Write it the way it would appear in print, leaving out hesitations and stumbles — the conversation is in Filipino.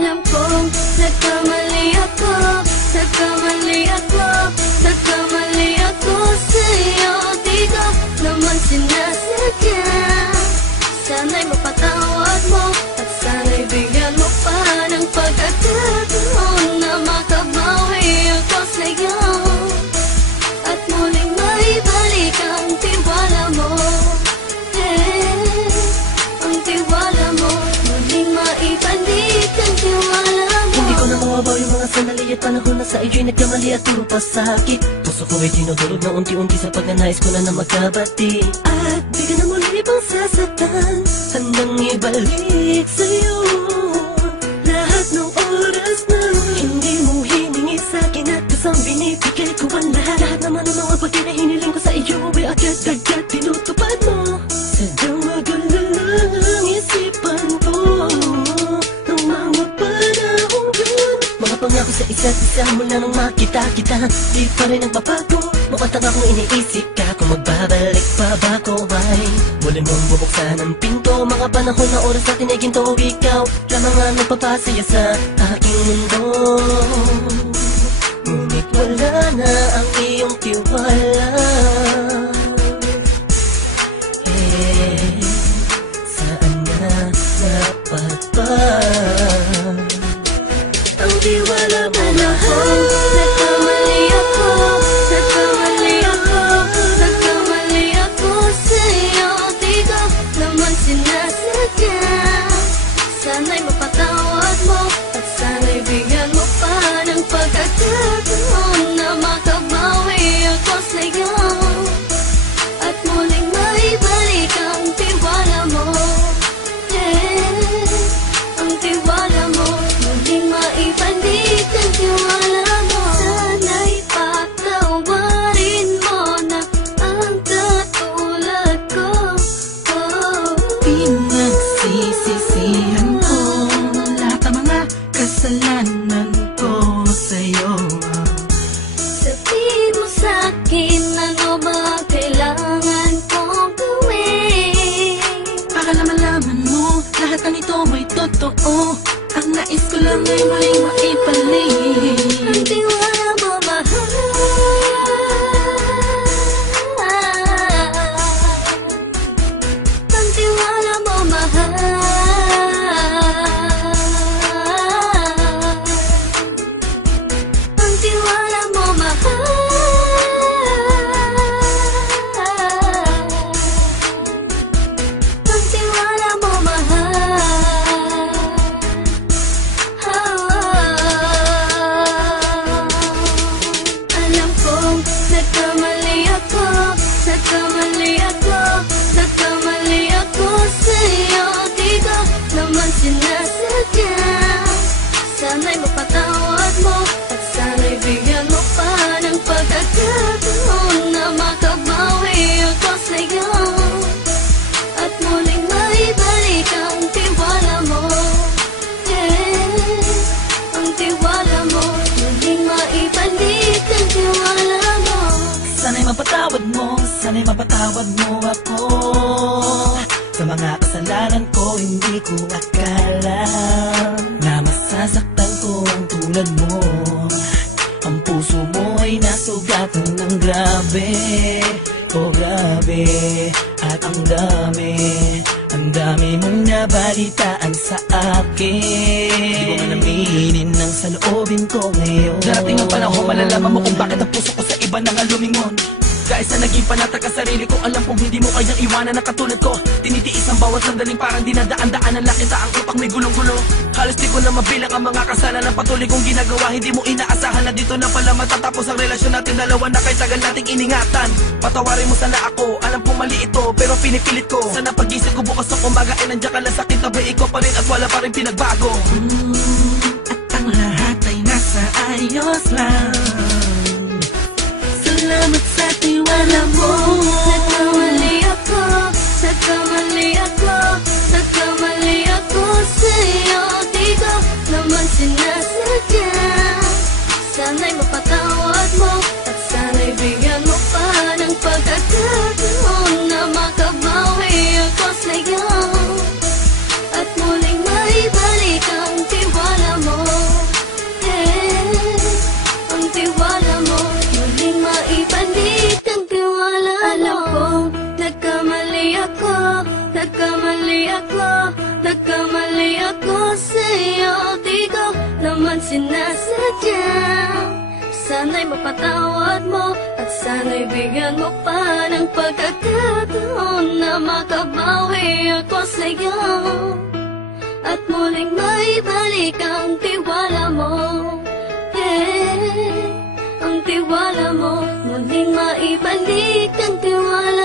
Alam kong nagkamali ako, nagkamali ako, nagkamali ako sa'yo. Di ko naman sinasadya. Sana'y mapatawad mo at sana'y bigyan mo pa ng pagkakataon na makabawi ako sa'yo at muling maibalik ang tiwala mo. Ang tiwala mo, muling maibalik ang tiwala mo. Hindi ko na mawabaw yung mga sandali at panahon na sa iyo'y nagkamali at puro pasakit. Puso ko ay dinudulog na unti-unti sa pagnanais ko na magkabati. At di ka na muli pang sasaktan, handang ibalik sa'yo lahat ng oras na hindi mo hiningi sa'kin at kusang binibigay ko ang lahat. Lahat naman ng mga bagay na hiniling ko sa iyo ay agad-agad tinutupad mo. Sadyang magulo lang ang isipan ko ng mga panahon yun. Mga pangako sa isa't isa mula nung makita kita, di pa rin nagbabago. Mukhang tanga kung iniisip ka kung magbabalik pa ba ko ay muli mong bubuksan ang pinto. Mga panahon na oras natin ay ginto, ikaw lamang ang nagpapasaya sa aking mundo. Ngunit wala na ang iyong tiwala. Saan na dapat ba ang tiwala mo? Nagkamali ako, nagkamali ako, nagkamali ako sa'yo. Di ko naman sinasadya. Sana'y mapatawad mo at sana'y bigyan mo pa ng pagkakataon na makabawi ako sa'yo at muling maibalik ang tiwala mo. Ang tiwala mo, muling maibalik ang tiwala mo. Sana'y patawarin mo na ang katulad ko. Pinagsisisihan ko lahat ng mga kasalanan ko sa'yo. Sabihin mo sa'kin ano ba kailangan kong gawin Para malaman mo lahat ng ito ay totoo. Ang nais ko lang ay muling maibalik ang tiwala mo, mahal. Ang tiwala mo, mahal. Ang tiwala mo, mahal. Ang tiwala mo, mahal. Alam kong nagkamali ako, nagkamali ako, nagkamali ako sa'yo. Di ko naman sinasadya. Sana'y mapatawad mo at sana'y bigyan mo pa ng pagkakataon na makabawi ako sa'yo at muling maibalik ang tiwala mo. Ang tiwala mo, muling maibalik ang tiwala mo. Sana'y mapatawad mo, sana'y mapatawad mo ako sa mga kasalanan ko. Hindi ko akala na masasaktan ko ang tulad mo. Ang puso mo ay nasugatan ng grabe, oh grabe. At ang dami mong nabalitaan sa akin. Di ko man aminin ang saloobin ko ngayon. Darating ang panahon, malalaman mo kung bakit ang puso ko sa iba nang alumingon. Dahil sa naging panatag ka sarili ko, alam kong hindi mo kayang iwanan na katulad ko. Tinitiis ang bawat sandaling parang dinadaan-daan ang lakita ang utak may gulong-gulo. Halos di ko na mabilang ang mga kasalanan patuloy kong ginagawa. Hindi mo inaasahan na dito na pala matatapos ang relasyon natin dalawa na kay tagal nating iningatan. Patawarin mo sana ako, alam kong mali ito pero pinipilit ko. Sana pag-isip ko bukas ng umaga ay nandiyan ka lang sa akin, tabi ikaw pa rin at wala pa rin pinagbago. At ang lahat ay nasa ayos lang. Salamat sa tiwala mo. Nagkamali ako, nagkamali ako, nagkamali ako sa'yo. Di ko naman sinasadya. Sana'y mapatawad mo at sana'y bigyan mo pa ng pagkakataon na makabawi ako sa'yo at muling maibalik ang tiwala sinasadya. Sana'y mapatawad mo at sana'y bigyan mo pa ng pagkakataon na makabawi ako sa'yo at muling maibalik ang tiwala mo. Ang tiwala mo, muling maibalik ang tiwala